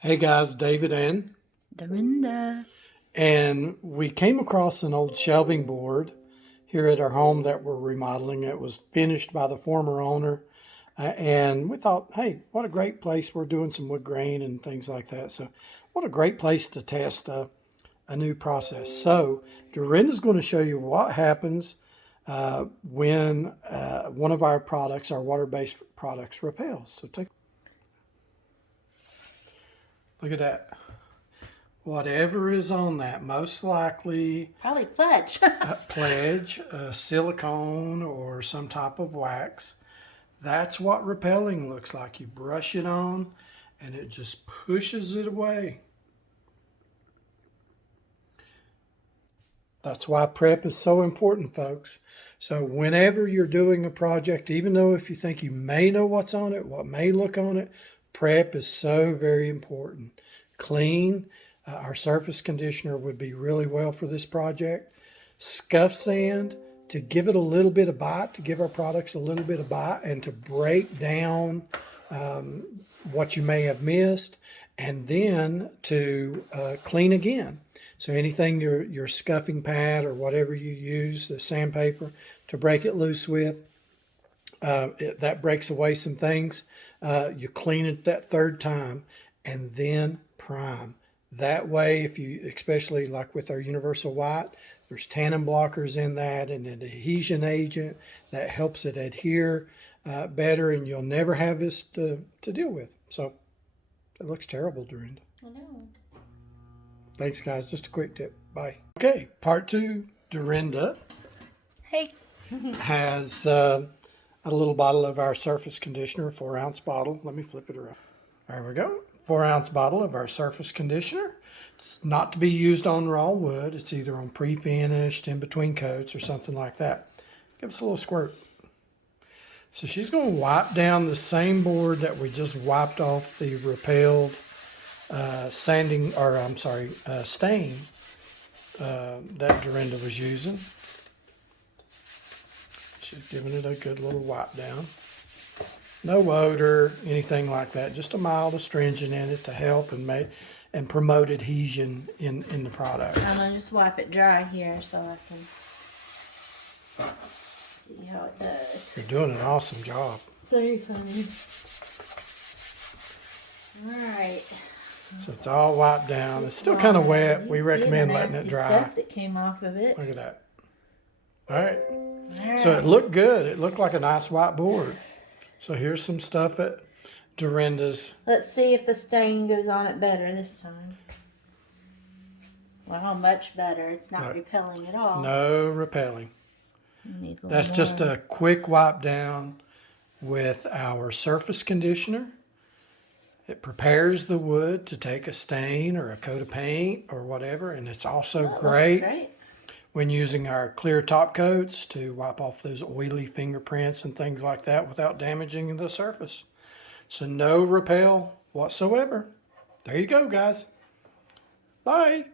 Hey guys, David and Dorinda. and we came across an old shelving board here at our home that we're remodeling. It was finished by the former owner, and we thought, hey, what a great place. We're doing some wood grain and things like that. So, what a great place to test a new process. So, Dorinda's going to show you what happens when one of our products, our water-based products, repels. So, look at that. Whatever is on that, most likely Probably Pledge. pledge, silicone, or some type of wax. That's what repelling looks like. You brush it on and it just pushes it away. That's why prep is so important, folks. So whenever you're doing a project, even though if you think you may know what's on it, what may look on it, prep is so very important. Clean. Our surface conditioner would be really well for this project. Scuff sand to give it a little bit of bite, to give our products a little bit of bite and to break down what you may have missed, and then to clean again. So anything your scuffing pad or whatever you use, the sandpaper, to break it loose with, that breaks away some things. You clean it that third time and then prime. That way, if you, especially like with our universal white, there's tannin blockers in that and an adhesion agent that helps it adhere better, and you'll never have this to deal with. So it looks terrible, Dorinda. I know. Thanks, guys. Just a quick tip. Bye. Okay, part two. Dorinda Hey. has a little bottle of our surface conditioner, a 4-ounce bottle. Let me flip it around. There we go. 4-ounce bottle of our surface conditioner. It's not to be used on raw wood. It's either on pre-finished, in between coats, or something like that. Give us a little squirt. So she's going to wipe down the same board that we just wiped off the repelled stain that Dorinda was using. She's giving it a good little wipe down. No odor, anything like that. Just a mild astringent in it to help and promote adhesion in the product. I'm going to just wipe it dry here so I can see how it does. You're doing an awesome job. Thanks, honey. Alright. So it's all wiped down. It's still kind of wet. We recommend letting it dry. Stuff that came off of it. Look at that. All right. So it looked good. It looked like a nice white board. So here's some stuff at Dorinda's. Let's see if the stain goes on it better this time. Well, much better. It's not repelling at all. No repelling. That's just a quick wipe down with our surface conditioner. It prepares the wood to take a stain or a coat of paint or whatever, and it's also great when using our clear top coats to wipe off those oily fingerprints and things like that without damaging the surface. So no repel whatsoever. There you go, guys. Bye.